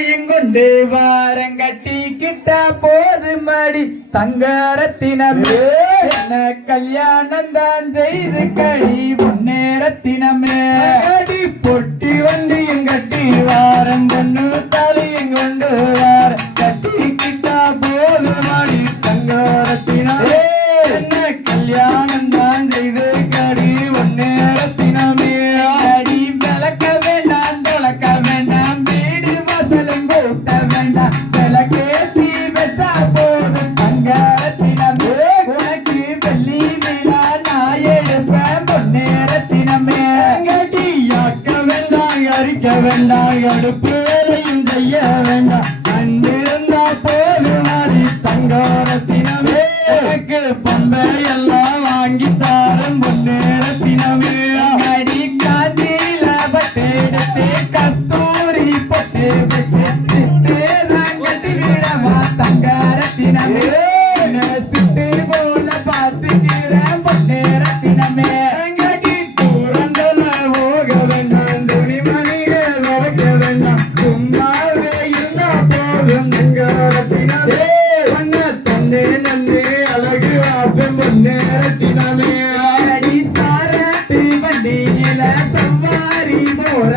தாலியும் கொண்டு வாரங்கட்டி கிட்ட போது மடி தங்கரத்தினமே. என்ன கல்யாணம் தான் செய்து கழி முன்னேரத்தினமே அடி பொட்டி வண்டியும் கட்டி வேண்டாம் வேண்டாம் அடுப்பு வேலையும் செய்ய வேண்டாம் கண்டிருந்தா போதும் மாறி தங்கரத்தினமே எனக்கு பொம்பை எல்லாம் வாங்கி தாரும் பொன்னேரத்தினமே அடி காதில பட்டெடுத்து ஆப்பம் பொன்னேரத்தினமே அடி சாரத்து வண்டியில சவாரி போற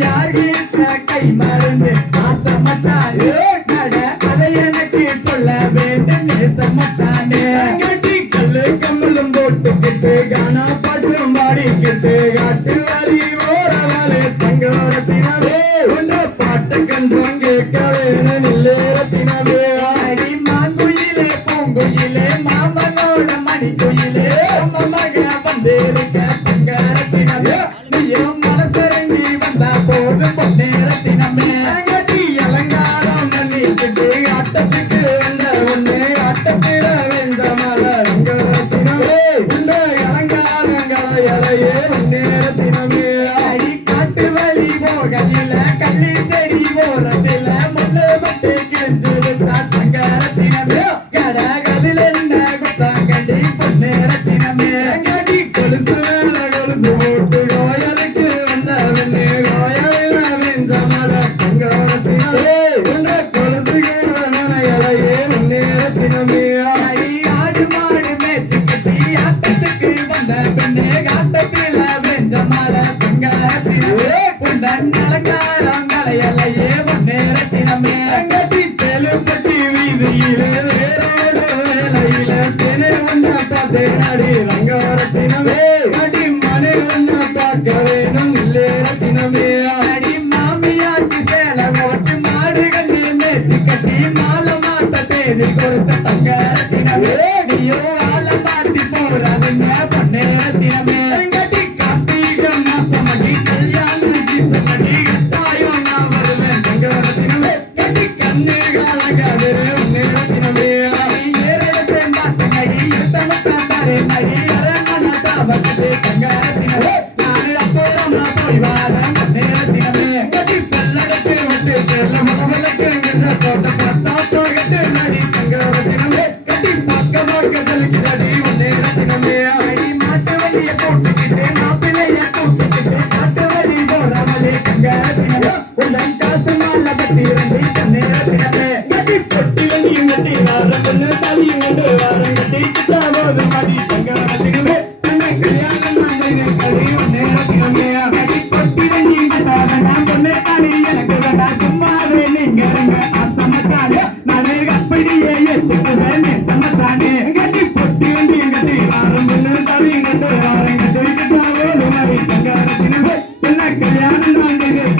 யார் கேட்ட கை மருந்து? மச்சான் கடை அதை எனக்கு சொல்ல வேண்டும் நேச மச்சானே. கட்டி கல்லு கம்மலும் போட்டுக்கிட்டு கானா பாட்டும் பாடிக்கிட்டு காட்டு வரி ஓரவாலே தங்கரத்தினமே ஒன்ற பாட்டு கஞ்சம் கேட்கவே மக வந்திருக்க தங்கரத்தினமே நீயும் மனசரங்கி வந்தா போதும் பொன்னேரத்தினமே அங்கடி அலங்காரம் பண்ணிக்கிட்டு ஆட்டத்துக்கு வந்த ஒண்ணு ஆட்டத்தில வென்ற மலரங்கரத்தினமே இந்த அலங்காரங்களை அலையே கலையலையே பொன்னேரத்தினமே அங்கடி தெலுப்பட்டி வீதியிலே வேரோடு வேலையில தினை ஒன்ன பார்த்து அடி ரங்கரத்தினமே அடி மனை ஒன்ன பார்க்க வேணும் இல்லேரத்தினமே அடி மாமியாட்டி சேலை ஓட்டு மாடு கண்டி மேய்ச்சி கட்டி மாலை மாட்ட தேதி கொடுத்த தங்கரத்தினமே கட்டி கல்யாணம்